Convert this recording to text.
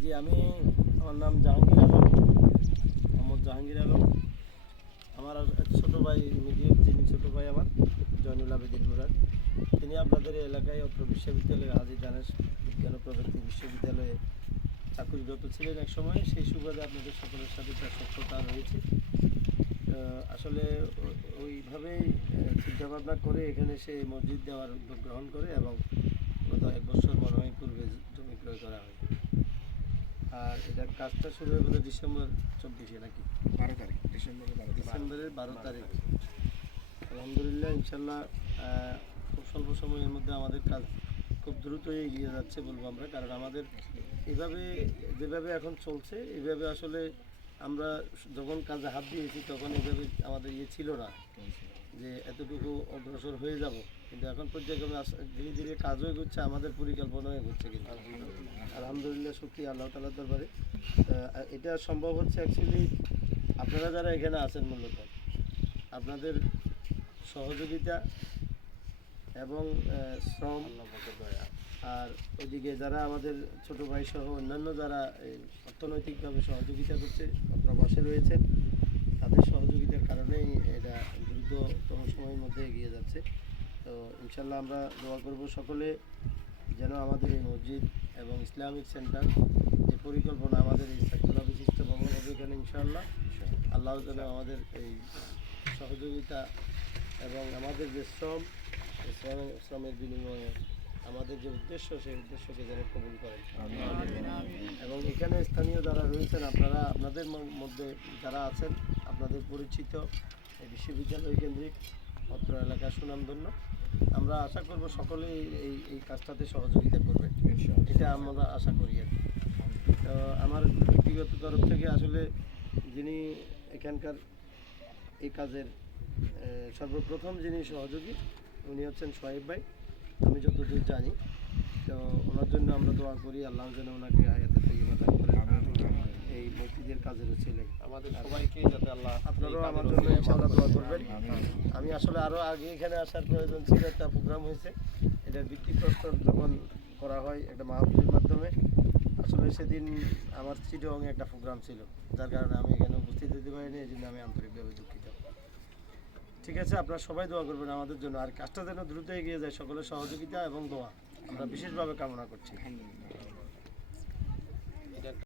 জি, আমার নাম জাহাঙ্গীর আলম, মোহাম্মদ জাহাঙ্গীর আলম। আমার এক ছোটো ভাই, ইমিডিয়েট যিনি ছোটো ভাই আমার, জয়নুল আবেদিন মুরাদ, তিনি আপনাদের এই এলাকায় অত্র বিশ্ববিদ্যালয়ে হাজী দানেশ বিজ্ঞান ও প্রযুক্তি বিশ্ববিদ্যালয়ে চাকরিরত ছিলেন এক সময়। সেই সুবাদে আপনাদের সকলের সাথে তার সখ্যতা রয়েছে। আসলে ওইভাবেই চিন্তাভাবনা করে এখানে সে মসজিদ দেওয়ার উদ্যোগ গ্রহণ করে এবং গত 1 বছর মনে হয় পূর্বে জমি ক্রয় করা হয়। আর এটার কাজটা শুরু হয়ে বোধহয় ডিসেম্বর 24-এ নাকি 12 তারিখ, ডিসেম্বরের 12 তারিখ। আলহামদুলিল্লাহ, ইনশাল্লাহ খুব স্বল্প সময়ের মধ্যে আমাদের কাজ খুব দ্রুতই এগিয়ে যাচ্ছে বলবো আমরা। কারণ আমাদের যেভাবে এখন চলছে, এইভাবে আসলে আমরা যখন কাজে হাত দিয়েছি তখন এইভাবে আমাদের ছিল না যে এতটুকু অগ্রসর হয়ে যাব। কিন্তু এখন পর্যায়ক্রমে ধীরে ধীরে কাজও এগোচ্ছে, আমাদের পরিকল্পনাও এগোচ্ছে। কিন্তু আলহামদুলিল্লাহ, সত্যি আল্লাহ তাআলার দরবারে এটা সম্ভব হচ্ছে অ্যাকচুয়ালি আপনারা যারা এখানে আছেন, মূলত আপনাদের সহযোগিতা এবং শ্রম, আর ওইদিকে যারা আমাদের ছোটো ভাই সহ অন্যান্য যারা অর্থনৈতিকভাবে সহযোগিতা করছে, প্রবাসে রয়েছেন, তাদের সহযোগিতার কারণেই এটা দ্রুততম সময়ের মধ্যে এগিয়ে যাচ্ছে। তো ইনশাল্লাহ আমরা দোয়া করব সকলে যেন আমাদের এই মসজিদ এবং ইসলামিক সেন্টার যে পরিকল্পনা, আমাদের এই চারতলা বিশিষ্ট ভবন হবে এখানে, ইনশাআল্লাহ আল্লাহ যেন আমাদের এই সহযোগিতা এবং আমাদের যে শ্রমের বিনিময়ে আমাদের যে উদ্দেশ্য, সেই উদ্দেশ্যকে যেন কবুল করেন। এবং এখানে স্থানীয় যারা রয়েছেন, আপনাদের মধ্যে যারা আছেন, আপনাদের পরিচিত এই বিশ্ববিদ্যালয় কেন্দ্রিক অত্র এলাকার সুনামধন্য, আমরা আশা করব সকলেই এই কাজটাতে সহযোগিতা করবেন, এটা আমরা আশা করি। আর তো আমার ব্যক্তিগত তরফ থেকে আসলে যিনি এখানকার এই কাজের সর্বপ্রথম যিনি সহযোগী, উনি হচ্ছেন সোহাইব ভাই, আমি যতদূর জানি। তো ওনার জন্য আমরা দোয়া করি, আল্লাহ যেন ওনাকে হায়াতের থেকে বাঁচান করে এই মসজিদের কাজের ছেলে আমাদের সবাইকে, যাতে আল্লাহ আপনারাও আমার জন্য ইনশাআল্লাহ দোয়া করবেন। আমি আসলে আরও আগে এখানে আসার প্রয়োজন ছিল, একটা প্রোগ্রাম হয়েছে, এটার ভিত্তিপ্রস্তর যখন করা হয় একটা মাহফিলের মাধ্যমে, আসলে সেদিন আমার চিটগাঁয়ে একটা প্রোগ্রাম ছিল, যার কারণে আমি এখানে উপস্থিত হতে পারিনি। এই জন্য আমি আন্তরিকভাবে দুঃখিত। ঠিক আছে, আপনারা সবাই দোয়া করবেন আমাদের জন্য, আর কাজটা যেন দ্রুত এগিয়ে যায়। সকলের সহযোগিতা এবং দোয়া আমরা বিশেষভাবে কামনা করছি।